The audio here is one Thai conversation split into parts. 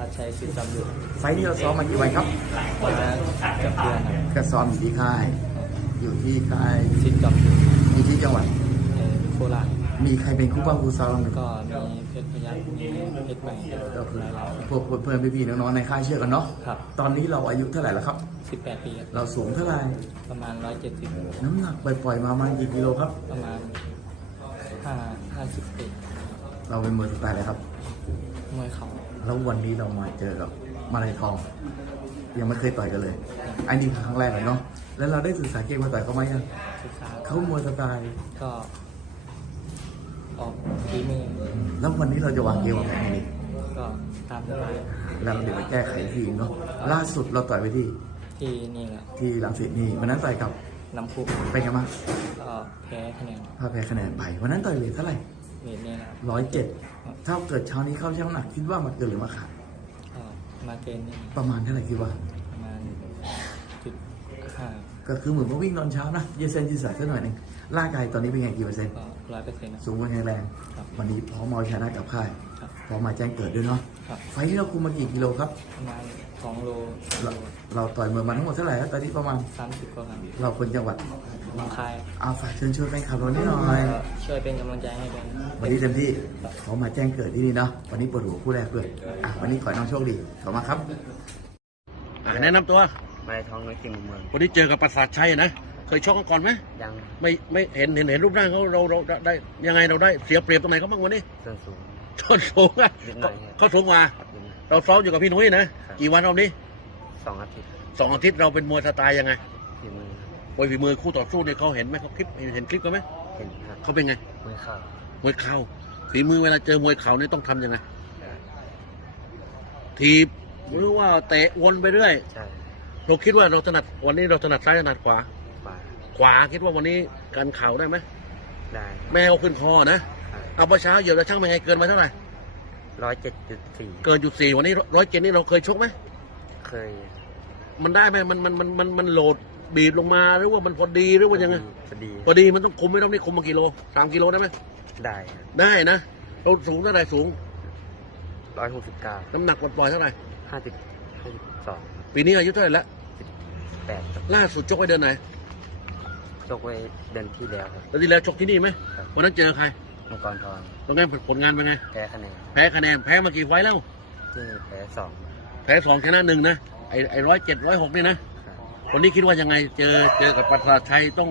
ราชัยสิทธิ์จำอยู่ไฟล์นี้เราซ้อมมากี่วันครับมาเกับเดือนครับก็ซ้อมอยู่ที่ค่าย อยู่ที่ค่ายสิทธิ์จำอยู่อยู่ที่จังหวัดเอ่อโคราชมีใครเป็นคู่บ้าคู่ซ้อมก็มีเพชรพยัคฆ์มีเพชรใหม่ก็คือหลายๆพวกเพื่อนๆพี่ๆน้องๆในค่ายเชื่อกันเนาะครับ ตอนนี้เราอายุเท่าไหร่แล้วครับ 18 ปีครับเราสูงเท่าไหร่ประมาณ 170 น้ำหนักปล่อยๆมาประมาณกี่กิโลครับ ประมาณ5 50ปีเราเป็นมือสไตล์อะไรครับ มวยเข่าแล้ววันนี้เรามาเจอกับมาลายทอง ยังไม่เคยต่อยกันเลย อันนี้ครั้งแรกเลยเนาะแล้วเราได้ศึกษาเกมมาต่อยเขาไหมยังศึกษาเขามวยสไตล์ก็ ออกฝีมือแล้ววันนี้เราจะวางเกมวางแผนยังไงก็ตามสบายแล้วเราเดี๋ยวไปแก้ไขทีมเนาะล่าสุดเราต่อยไปที่ที่นี่แหละที่ลังสิตนี่วันนั้นต่อยกับน้ำพุเป็นไงบ้างก็แพ้คะแนนถ้าแพ้คะแนนไปวันนั้นต่อยเวทเท่าไหร่ เวทนี่แหละร้อยเจ็ดถ้าเกิดเช้านี้เข้าช่างน้ำหนักคิดว่ามาเกินหรือมาขาดก็มาเกินนี่ประมาณเท่าไหร่คิดว่า ประมาณจุดห้า ก็คือเหมือนว่าวิ่งตอนเช้านะยืดเส้นยืดสายสักหน่อยหนึ่งร่างกายตอนนี้เป็นไงกี่เปอร์เซ็นต์ก็ร้อยเปอร์เซ็นต์สูงกว่าแข็งแรงครับวันนี้พร้อมเอาชนะกับค่ายครับพร้อมมาแจ้งเกิดด้วยเนาะครับไฟล์ที่เราคุมมากี่กิโลครับประมาณสองโลเราเราต่อยมวยมาทั้งหมดเท่าไหร่ครับตอนนี้ประมาณสามสิบกว่าครับเราคนจังหวัดหน้องคายเอาฝากเชิญชวนแฟนคลับเรานิดหน่อยก็ช่วยเป็นกำลังใจให้ด้วยนะวันนี้เต็มที่ขอมาแจ้งเกิดที่นี่เนาะวันนี้ปวดหัวคู่แรกด้วยอะวันนี้ขอให้น้องโชคดีขอบคุณมากครับอะแนะนำตัว มาทองน้อยกิ่งเมืองวันนี้เจอกับปราสาทชัยนะ เคยชกกันก่อนไหมยังไม่ไม่เห็นเห็นเห็นรูปร่างเขาเราเราได้ยังไงเราได้เสียเปรียบตรงไหนเขาบ้างวันนี้ส่วนสูงชนสูงอะนิดหน่อยครับเขาสูงกว่าครับยังเราซ้อมอยู่กับพี่นุ้ยนะ ครับ กี่วันรอบนี้สองอาทิตย์สองอาทิตย์เราเป็นมวยสไตล์ยังไงฝีมือมวยฝีมือคู่ต่อสู้เนี่ยเขาเห็นไหมเขาคลิปเห็นคลิปกันไหมเห็นครับเขาเป็นไงมือเข่ามวยเข่าฝีมือเวลาเจอมวยเข่าเนี่ยต้องทำยังไง ทีบหรือว่าเตะวนไปเรื่อย ใช่ เราคิดว่าเราถนัดวันนี้เราถนัดซ้ายถนัดขวา ขวาขวาคิดว่าวันนี้การเข่าได้ไหมได้แมวขึ้นคอนะเอาประช้าเหยียบแล้วช่างเป็นไงเกินมาเท่าไหร่ร้อยเจ็ดจุดสี่เกินจุดสี่วันนี้ร้อยเจ็ดนี่เราเคยชกไหมเคย มันได้ไหมมันมันมันมันมันโหลดบีบลงมาหรือว่ามันพอดีหรือว่ายังไงจะดีพอดีมันต้องคุมไม่ต้องนี่คุมมากี่โลสามกิโลได้ไหมได้ครับได้นะเราสูงเท่าไหร่สูงร้อยหกสิบเก้าน้ำหนักปล่อยๆเท่าไหร่ห้าสิบห้าสิบสองปีนี้อายุเท่าไหร่แล้ว แปดครับล่าสุดชกไว้เดือนไหนชกไว้เดือนที่แล้วครับแล้วที่แล้วชกที่นี่ไหมครับ วันนั้นเจอใครมังกรทองตรงนั้นผลงานเป็นไง แพ้คะแนนแพ้คะแนนแพ้มากี่ไฟล์แล้ว ที่แพ้สองแพ้สองชนะหนึ่งนะไอไอร้อยเจ็ดร้อยหกนี่นะครับวันนี้คิดว่ายังไงเจอเจอกับปราสาทชัยต้อง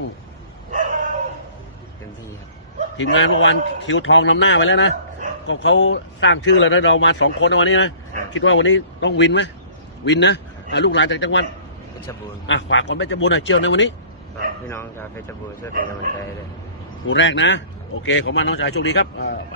เต็มที่ครับทีมงานเมื่อวานคิวทองนำหน้าไปแล้วนะก็เขาสร้างชื่อแล้วนะเรามาสองคนนะวันนี้นะคิดว่าวันนี้ต้องวินไหมวินนะอะลูกหลานจากจังหวัดเพ ชรบูรณ์อะฝากคนเพชรบูรณ์หน่อยเชียวในวันนี้ฝากพี่น้องชาวเพชรบูรณ์ช่วยเป็นกำลังใจให้ด้วยคู่แรกนะ โอเคขอมาน้องชายโชคดีครับอ่าไป